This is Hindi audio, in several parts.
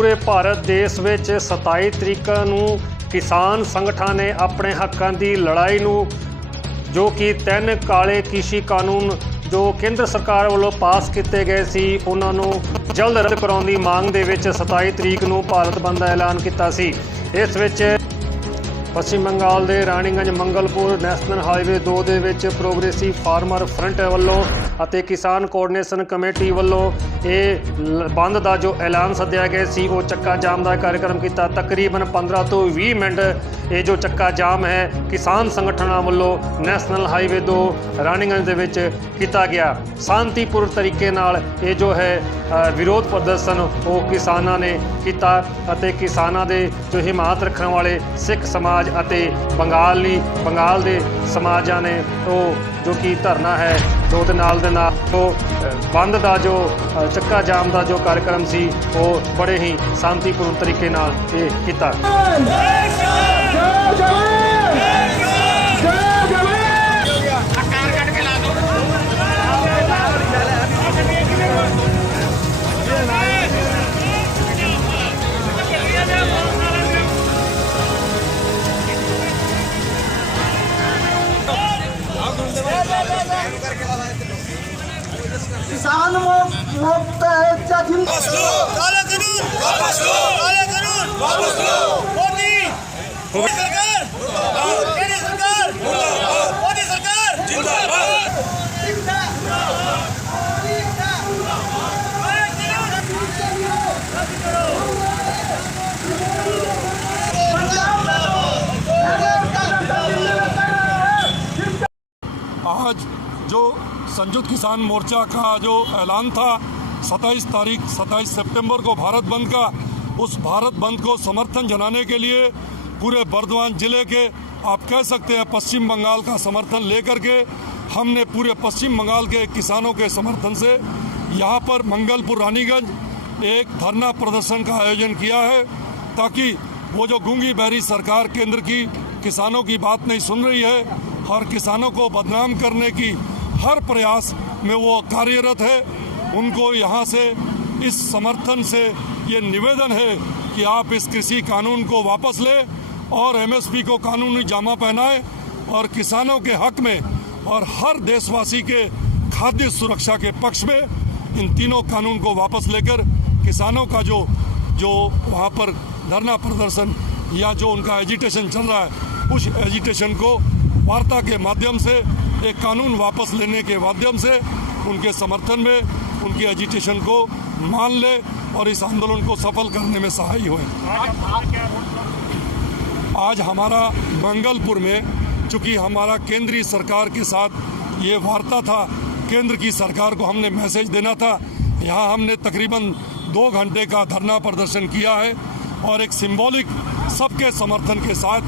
पूरे भारत देश ਵਿੱਚ 27 ਤਰੀਕ ਨੂੰ किसान संगठन ने अपने हकों की लड़ाई नूं जो कि 3 काले कृषि कानून जो केंद्र सरकार वालों पास किए गए सी उन्होंने जल्द रद्द कराने की मांग दे विच 27 तरीक नूं भारत बंद का ऐलान किया सी। इस विच पश्चिम बंगाल के रानीगंज मंगलपुर नैशनल हाईवे 2 दे विच प्रोग्रेसिव फार्मर फ्रंट वालों ਅਤੇ किसान कोआर्डिनेशन कमेटी वालों ये बंद का जो ऐलान सद्या गया सी वो चक्का जाम का कार्यक्रम किया। तकरीबन 15 तो 20 मिनट ये जो चक्का जाम है किसान संगठनों वालों नैशनल हाईवे 2 रानीगंज दे विच किया गया। शांतिपूर्ण तरीके नाल ये जो है विरोध प्रदर्शन वो किसानों ने किया ਅਤੇ किसानों के जो हिमायत रखने वाले सिख समाज ਅਤੇ बंगाल के समाजा ने वो जो कि धरना है दो दे नाल तो बंद का जो चक्का जाम का जो कार्यक्रम सी वो बड़े ही शांतिपूर्ण तरीके नाल ये किया। किसान मुक्त काला कानून वापस लो, काला कानून वापस लो। मोदी सरकार केंद्र सरकार मोदी सरकार जिंदाबाद। आज जो संयुक्त किसान मोर्चा का जो ऐलान था 27 सितंबर को भारत बंद का, उस भारत बंद को समर्थन जनाने के लिए पूरे बर्दवान जिले के आप कह सकते हैं पश्चिम बंगाल का समर्थन लेकर के हमने पूरे पश्चिम बंगाल के किसानों के समर्थन से यहाँ पर मंगलपुर रानीगंज एक धरना प्रदर्शन का आयोजन किया है, ताकि वो जो गूंगी बहरी सरकार केंद्र की किसानों की बात नहीं सुन रही है और किसानों को बदनाम करने की हर प्रयास में वो कार्यरत है, उनको यहाँ से इस समर्थन से ये निवेदन है कि आप इस कृषि कानून को वापस लें और एमएसपी को कानूनी जामा पहनाएं और किसानों के हक में और हर देशवासी के खाद्य सुरक्षा के पक्ष में इन तीनों कानून को वापस लेकर किसानों का जो वहाँ पर धरना प्रदर्शन या जो उनका एजिटेशन चल रहा है उस एजिटेशन को वार्ता के माध्यम से एक कानून वापस लेने के माध्यम से उनके समर्थन में उनके एजिटेशन को मान ले और इस आंदोलन को सफल करने में सहायक हुए। आज हमारा मंगलपुर में चूँकि हमारा केंद्रीय सरकार के साथ ये वार्ता था, केंद्र की सरकार को हमने मैसेज देना था, यहाँ हमने तकरीबन 2 घंटे का धरना प्रदर्शन किया है और एक सिंबॉलिक सबके समर्थन के साथ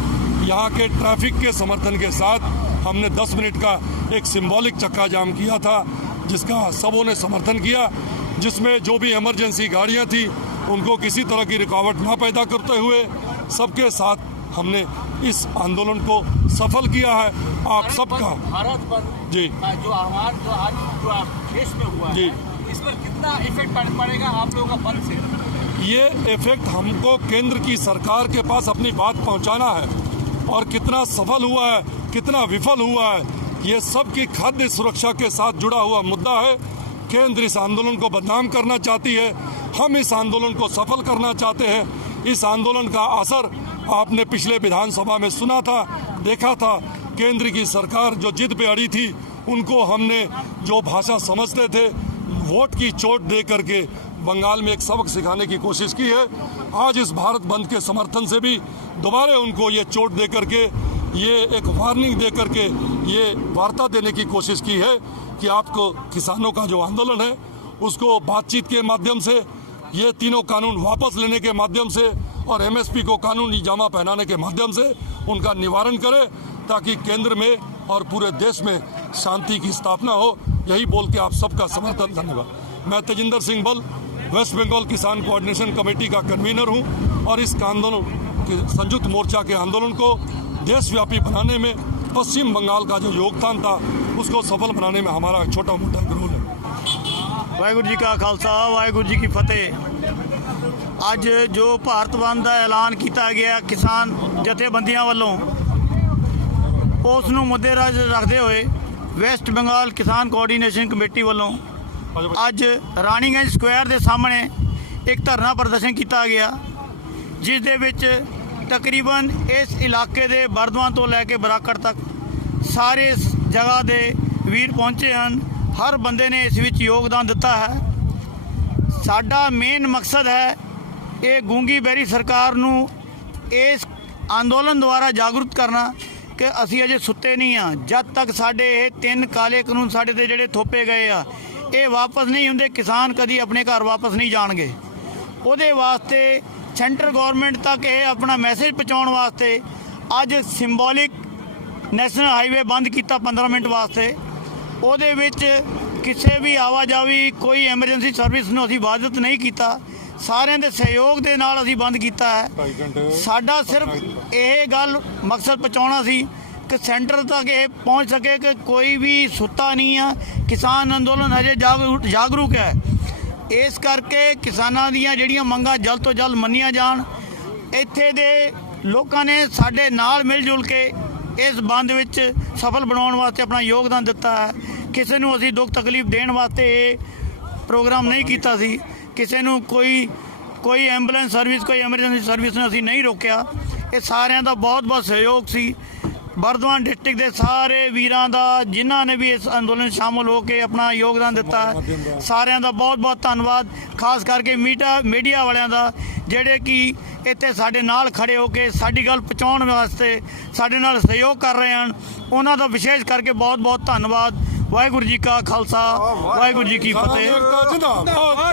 यहाँ के ट्रैफिक के समर्थन के साथ हमने 10 मिनट का एक सिंबॉलिक चक्का जाम किया था, जिसका सबों ने समर्थन किया, जिसमें जो भी इमरजेंसी गाड़ियाँ थी उनको किसी तरह की रुकावट ना पैदा करते हुए सबके साथ हमने इस आंदोलन को सफल किया है। आप सबका भारत बंद जी जो आह्वान जो आज जो देश में हुआ जी, इस पर कितना इफेक्ट पड़ेगा आप लोगों का बंद से? ये इफेक्ट हमको केंद्र की सरकार के पास अपनी बात पहुंचाना है और कितना सफल हुआ है कितना विफल हुआ है ये सब की खाद्य सुरक्षा के साथ जुड़ा हुआ मुद्दा है। केंद्र इस आंदोलन को बदनाम करना चाहती है, हम इस आंदोलन को सफल करना चाहते हैं। इस आंदोलन का असर आपने पिछले विधानसभा में सुना था, देखा था। केंद्र की सरकार जो जिद पे अड़ी थी उनको हमने जो भाषा समझते थे वोट की चोट दे करके बंगाल में एक सबक सिखाने की कोशिश की है। आज इस भारत बंद के समर्थन से भी दोबारा उनको ये चोट दे करके ये एक वार्निंग दे करके ये वार्ता देने की कोशिश की है कि आपको किसानों का जो आंदोलन है उसको बातचीत के माध्यम से ये तीनों कानून वापस लेने के माध्यम से और एमएसपी को कानूनी जामा पहनाने के माध्यम से उनका निवारण करे, ताकि केंद्र में और पूरे देश में शांति की स्थापना हो। यही बोल के आप सबका समर्थन। धन्यवाद। मैं तेजिंदर सिंह बल वेस्ट बंगाल किसान कोऑर्डिनेशन कमेटी का कन्वीनर हूं और इस आंदोलन संयुक्त मोर्चा के आंदोलन को देशव्यापी बनाने में पश्चिम बंगाल का जो योगदान था उसको सफल बनाने में हमारा छोटा मोटा रोल है। वाहिगुरू जी का खालसा वाहिगुरू जी की फतेह। ਅੱਜ ਜੋ ਭਾਰਤ ਬੰਦ ਦਾ ਐਲਾਨ ਕੀਤਾ ਗਿਆ ਕਿਸਾਨ ਜਥੇਬੰਦੀਆਂ ਵੱਲੋਂ, ਉਸ ਨੂੰ ਮੁੱਦੇਰਾਜ ਰੱਖਦੇ ਹੋਏ ਵੈਸਟ ਬੰਗਾਲ ਕਿਸਾਨ ਕੋਆਰਡੀਨੇਸ਼ਨ ਕਮੇਟੀ ਵੱਲੋਂ ਅੱਜ ਰਾਣੀਗੰਜ ਸਕੁਆਇਰ ਦੇ ਸਾਹਮਣੇ ਇੱਕ ਧਰਨਾ ਪ੍ਰਦਰਸ਼ਨ ਕੀਤਾ ਗਿਆ, ਜਿਸ ਦੇ ਵਿੱਚ ਤਕਰੀਬਨ ਇਸ ਇਲਾਕੇ ਦੇ ਬਰਦਵਾਨ ਤੋਂ ਲੈ ਕੇ ਬਰਾਕੜ ਤੱਕ ਸਾਰੇ ਜਗ੍ਹਾ ਦੇ ਵੀਰ ਪਹੁੰਚੇ ਹਨ। ਹਰ ਬੰਦੇ ਨੇ ਇਸ ਵਿੱਚ ਯੋਗਦਾਨ ਦਿੱਤਾ ਹੈ। ਸਾਡਾ ਮੇਨ ਮਕਸਦ ਹੈ ਇਹ ਗੂੰਗੀ ਬੈਰੀ ਸਰਕਾਰ ਨੂੰ ਇਸ ਅੰਦੋਲਨ ਦੁਆਰਾ ਜਾਗਰੂਕ ਕਰਨਾ ਕਿ ਅਸੀਂ ਅਜੇ ਸੁੱਤੇ ਨਹੀਂ ਆ। ਜਦ ਤੱਕ ਸਾਡੇ ਇਹ 3 ਕਾਲੇ ਕਾਨੂੰਨ ਸਾਡੇ ਤੇ ਜਿਹੜੇ ਥੋਪੇ ਗਏ ਆ ਇਹ ਵਾਪਸ ਨਹੀਂ ਹੁੰਦੇ, ਕਿਸਾਨ ਕਦੀ ਆਪਣੇ ਘਰ ਵਾਪਸ ਨਹੀਂ ਜਾਣਗੇ। ਉਹਦੇ ਵਾਸਤੇ ਸੈਂਟਰ ਗਵਰਨਮੈਂਟ ਤੱਕ ਇਹ ਆਪਣਾ ਮੈਸੇਜ ਪਹੁੰਚਾਉਣ ਵਾਸਤੇ ਅੱਜ ਸਿੰਬੋਲਿਕ ਨੈਸ਼ਨਲ ਹਾਈਵੇ ਬੰਦ ਕੀਤਾ 15 ਮਿੰਟ ਵਾਸਤੇ। ਉਹਦੇ ਵਿੱਚ ਕਿਸੇ ਵੀ ਆਵਾਜਾਈ ਕੋਈ ਐਮਰਜੈਂਸੀ ਸਰਵਿਸ ਨੂੰ ਅਸੀਂ ਬਾधित ਨਹੀਂ ਕੀਤਾ, ਸਾਰਿਆਂ ਦੇ ਸਹਿਯੋਗ ਦੇ ਨਾਲ ਅਸੀਂ ਬੰਦ ਕੀਤਾ ਹੈ। ਸਾਡਾ ਸਿਰਫ ਇਹ ਗੱਲ ਮਕਸਦ ਪਹੁੰਚਾਉਣਾ ਸੀ ਕਿ ਸੈਂਟਰ ਤੱਕ ਇਹ ਪਹੁੰਚ ਸਕੇ ਕਿ ਕੋਈ ਵੀ ਸੁੱਤਾ ਨਹੀਂ ਆ, ਕਿਸਾਨ ਅੰਦੋਲਨ ਹਜੇ ਜਾਗਰੂਕ ਹੈ। ਇਸ ਕਰਕੇ ਕਿਸਾਨਾਂ ਦੀਆਂ ਜਿਹੜੀਆਂ ਮੰਗਾਂ ਜਲਦ ਤੋਂ ਜਲਦ ਮੰਨੀਆਂ ਜਾਣ। ਇੱਥੇ ਦੇ ਲੋਕਾਂ ਨੇ ਸਾਡੇ ਨਾਲ ਮਿਲ ਜੁਲ ਕੇ ਇਸ ਬੰਦ ਵਿੱਚ ਸਫਲ ਬਣਾਉਣ ਵਾਸਤੇ ਆਪਣਾ ਯੋਗਦਾਨ ਦਿੱਤਾ ਹੈ। ਕਿਸੇ ਨੂੰ ਅਸੀਂ ਦੁੱਖ ਤਕਲੀਫ ਦੇਣ ਵਾਸਤੇ ਇਹ ਪ੍ਰੋਗਰਾਮ ਨਹੀਂ ਕੀਤਾ ਸੀ। ਕਿਸੇ ਨੂੰ ਕੋਈ ਐਂਬੂਲੈਂਸ ਸਰਵਿਸ, ਕੋਈ ਐਮਰਜੈਂਸੀ ਸਰਵਿਸ ਨੂੰ ਅਸੀਂ ਨਹੀਂ ਰੋਕਿਆ। ਇਹ ਸਾਰਿਆਂ ਦਾ ਬਹੁਤ ਬਹੁਤ ਸਹਿਯੋਗ ਸੀ। ਬਰਦਵਾਨ ਡਿਸਟ੍ਰਿਕਟ ਦੇ ਸਾਰੇ ਵੀਰਾਂ ਦਾ, ਜਿਨ੍ਹਾਂ ਨੇ ਵੀ ਇਸ ਅੰਦੋਲਨ ਸ਼ਾਮਲ ਹੋ ਕੇ ਆਪਣਾ ਯੋਗਦਾਨ ਦਿੱਤਾ, ਸਾਰਿਆਂ ਦਾ ਬਹੁਤ ਬਹੁਤ ਧੰਨਵਾਦ। ਖਾਸ ਕਰਕੇ ਮੀਡੀਆ ਵਾਲਿਆਂ ਦਾ, ਜਿਹੜੇ ਕਿ ਇੱਥੇ ਸਾਡੇ ਨਾਲ ਖੜੇ ਹੋ ਕੇ ਸਾਡੀ ਗੱਲ ਪਹੁੰਚਾਉਣ ਵਾਸਤੇ ਸਾਡੇ ਨਾਲ ਸਹਿਯੋਗ ਕਰ ਰਹੇ ਹਨ। ਉਹਨਾਂ ਦਾ ਵਿਸ਼ੇਸ਼ ਕਰਕੇ ਬਹੁਤ ਬਹੁਤ ਧੰਨਵਾਦ। ਵਾਹਿਗੁਰੂ ਜੀ ਕਾ ਖਾਲਸਾ, ਵਾਹਿਗੁਰੂ ਜੀ ਕੀ ਫਤਿਹ। ਜਿੰਦਾਬਾਦ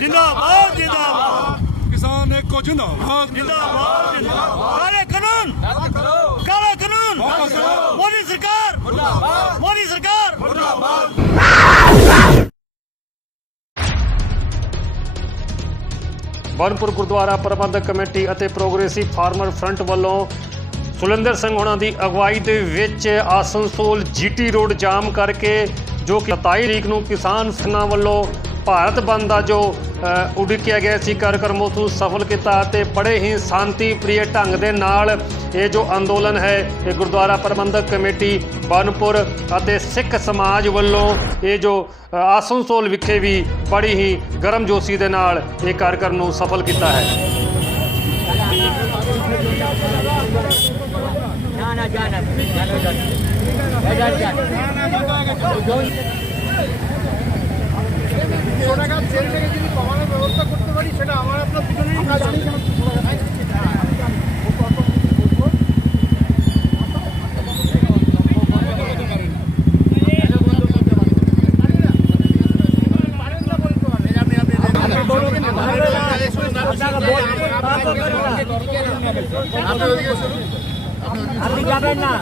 ਜਿੰਦਾਬਾਦ किसान एक को जिंदाबाद, जिंदाबाद जिंदाबाद। काले कानून, काला कानून, मोदी सरकार, मोदी सरकार। ਬਨਪੁਰ ਗੁਰਦੁਆਰਾ ਪ੍ਰਬੰਧਕ ਕਮੇਟੀ ਅਤੇ ਪ੍ਰੋਗਰੈਸਿਵ ਫਾਰਮਰ ਫਰੰਟ ਵੱਲੋਂ ਸੁਲਿੰਦਰ ਸਿੰਘ ਹੋਣਾ ਦੀ ਅਗਵਾਈ ਦੇ ਵਿੱਚ ਆਸਨਸੋਲ ਜੀਟੀ ਰੋਡ ਜਾਮ ਕਰਕੇ ਜੋ ਕਿ 27 ਤਰੀਕ ਨੂੰ ਕਿਸਾਨ ਸੰਘਾਂ ਵੱਲੋਂ ਭਾਰਤ ਬੰਦ ਦਾ ਜੋ ਉਡੀਕਿਆ ਗਿਆ ਸੀ ਕਾਰਜਕ੍ਰਮ ਉਸ ਨੂੰ ਸਫਲ ਕੀਤਾ ਅਤੇ ਬੜੇ ਹੀ ਸ਼ਾਂਤੀ ਪ੍ਰਿय ਢੰਗ ਦੇ ਨਾਲ ਇਹ ਜੋ ਅੰਦੋਲਨ ਹੈ ਇਹ ਗੁਰਦੁਆਰਾ ਪ੍ਰਬੰਧਕ ਕਮੇਟੀ ਬਨਪੁਰ ਅਤੇ ਸਿੱਖ ਸਮਾਜ ਵੱਲੋਂ ਇਹ ਜੋ ਆਸਨਸੋਲ ਵਿਖੇ ਵੀ ਬੜੀ ਹੀ ਗਰਮਜੋਸ਼ੀ ਦੇ ਨਾਲ ਇਹ ਕਾਰਜਕ੍ਰਮ ਨੂੰ ਸਫਲ ਕੀਤਾ ਹੈ। ব্যবস্থা করতে পারি সেটা আমার আপনার দুজনেরই কাজ। আপনি যাবেন না,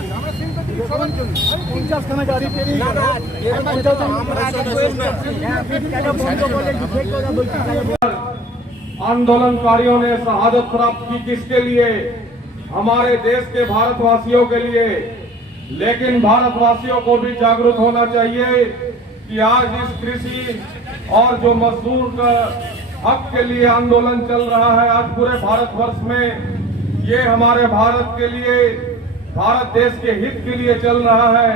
आंदोलनकारियों ने शहादत प्राप्त की किसके लिए? हमारे देश के भारतवासियों के लिए। लेकिन भारतवासियों को भी जागरूक होना चाहिए कि आज इस कृषि और जो मजदूर का हक के लिए आंदोलन चल रहा है आज पूरे भारतवर्ष में, ये हमारे भारत के लिए, भारत देश के हित के लिए चल रहा है।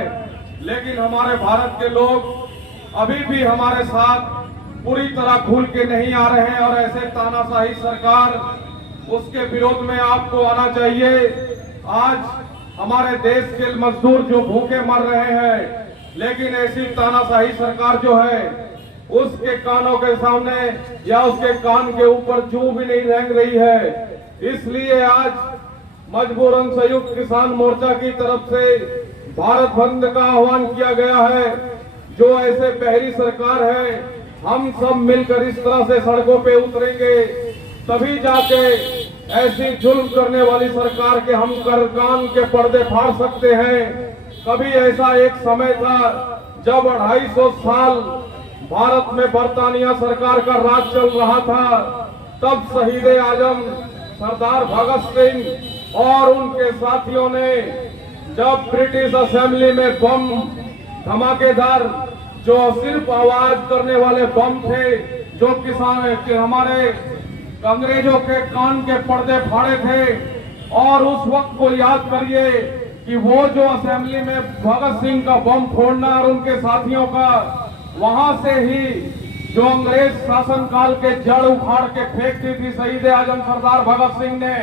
लेकिन हमारे भारत के लोग अभी भी हमारे साथ पूरी तरह खुल के नहीं आ रहे हैं और ऐसे तानाशाही सरकार, उसके विरोध में आपको आना चाहिए। आज हमारे देश के मजदूर जो भूखे मर रहे हैं, लेकिन ऐसी तानाशाही सरकार जो है उसके कानों के सामने या उसके कान के ऊपर जू भी नहीं रेंग रही है। इसलिए आज मजबूरन संयुक्त किसान मोर्चा की तरफ से भारत बंद का आह्वान किया गया है। जो ऐसे बहरी सरकार है, हम सब मिलकर इस तरह से सड़कों पे उतरेंगे, तभी जाके ऐसी जुल्म करने वाली सरकार के हम कान के पर्दे फाड़ सकते हैं। कभी ऐसा एक समय था जब 250 साल भारत में बरतानिया सरकार का राज चल रहा था, तब शहीद आजम सरदार भगत सिंह और उनके साथियों ने जब ब्रिटिश असेंबली में बम धमाकेदार जो सिर्फ आवाज करने वाले बम थे, जो किसान हमारे अंग्रेजों के कान के पर्दे फाड़े थे। और उस वक्त को याद करिए कि वो जो असेंबली में भगत सिंह का बम फोड़ना और उनके साथियों का, वहां से ही जो अंग्रेज शासन काल के जड़ उखाड़ के फेंक दी थी शहीद आजम सरदार भगत सिंह ने।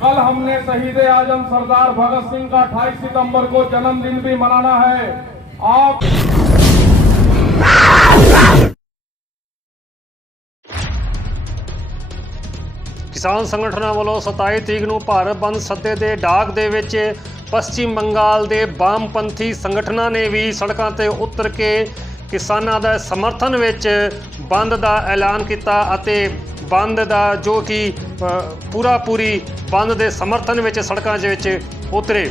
कल हमने शहीद आजम सरदार भगत सिंह का 28 सितंबर को जन्मदिन भी मनाना है। आप ਕਿਸਾਨ ਸੰਗਠਨਾਂ ਵੱਲੋਂ 27 ਤਰੀਕ ਨੂੰ ਭਾਰਤ ਬੰਦ ਸੱਦੇ ਦੇ ਡਾਕ ਦੇ ਵਿੱਚ ਪੱਛਮੀ ਬੰਗਾਲ ਦੇ ਵਾਮਪੰਥੀ ਸੰਗਠਨਾਂ ਨੇ ਵੀ ਸੜਕਾਂ ਤੇ ਉਤਰ ਕੇ ਕਿਸਾਨਾਂ ਦਾ ਸਮਰਥਨ ਵਿੱਚ ਬੰਦ ਦਾ ਐਲਾਨ ਕੀਤਾ ਅਤੇ ਬੰਦ ਦਾ ਜੋ ਕਿ ਪੂਰੀ ਬੰਦ ਦੇ ਸਮਰਥਨ ਵਿੱਚ ਸੜਕਾਂ ਦੇ ਵਿੱਚ ਉਤਰੇ।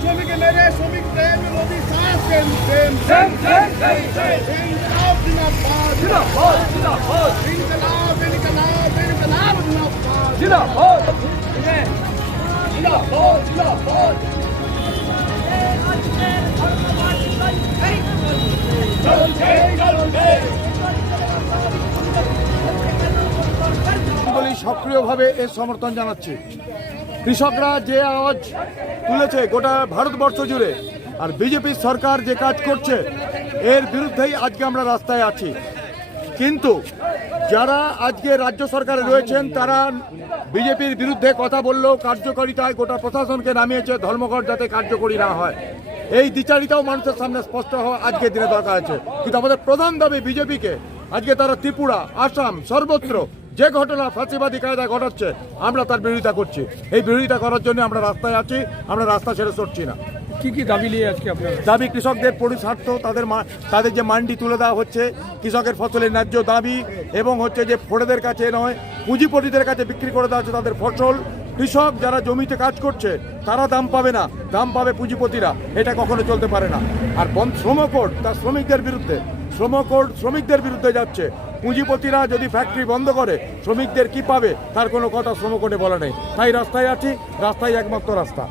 श्रमिक मेरे श्रमिक प्रेम मोदी साथ इनकलाब जिंदाबाद जिंदाबाद इनकलाब इनकलाब इनकलाब जिंदाबाद जिंदाबाद जिंदाबाद সক্রিয়ভাবে এর সমর্থন জানাচ্ছি। কৃষকরা যে আওয়াজ তুলেছে গোটা ভারতবর্ষ জুড়ে, আর বিজেপি সরকার যে কাজ করছে এর বিরুদ্ধেই আজকে আমরা রাস্তায় আছি। কিন্তু যারা আজকে রাজ্য সরকারে রয়েছেন তারা বিজেপির বিরুদ্ধে কথা বললেও কার্যকারিতায় গোটা প্রশাসনকে নামিয়েছে ধর্মঘট যাতে কার্যকরী না হয়। এই দ্বিচারিতাও মানুষের সামনে স্পষ্ট হওয়া আজকের দিনে দরকার আছে। কিন্তু আমাদের প্রধান দাবি বিজেপিকে, আজকে তারা ত্রিপুরা, আসাম সর্বত্র যে ঘটনা ফাঁসিবাদী কায়দায় ঘটাচ্ছে আমরা তার বিরোধিতা করছি। এই বিরোধিতা করার জন্য আমরা রাস্তায় আছি, আমরা রাস্তা ছেড়ে সরছি না। কি দাবি নিয়ে আজকে আপনারা? দাবি কৃষকদের পরিস্বার্থ, তাদের যে মান্ডি তুলে দেওয়া হচ্ছে, কৃষকের ফসলের ন্যায্য দাবি, এবং হচ্ছে যে ফোড়েদের কাছে নয় পুঁজিপতিদের কাছে বিক্রি করে দেওয়া হচ্ছে তাদের ফসল। কৃষক যারা জমিতে কাজ করছে তারা দাম পাবে না, দাম পাবে পুঁজিপতিরা। এটা কখনো চলতে পারে না। আর শ্রমকোড তার শ্রমিকদের বিরুদ্ধে, শ্রমকোড শ্রমিকদের বিরুদ্ধে যাচ্ছে। পুঁজিপতিরা যদি ফ্যাক্টরি বন্ধ করে শ্রমিকদের কি পাবে তার কোনো কথা শ্রমকোডে বলা নেই। তাই রাস্তায় আছি, রাস্তায় একমাত্র রাস্তা।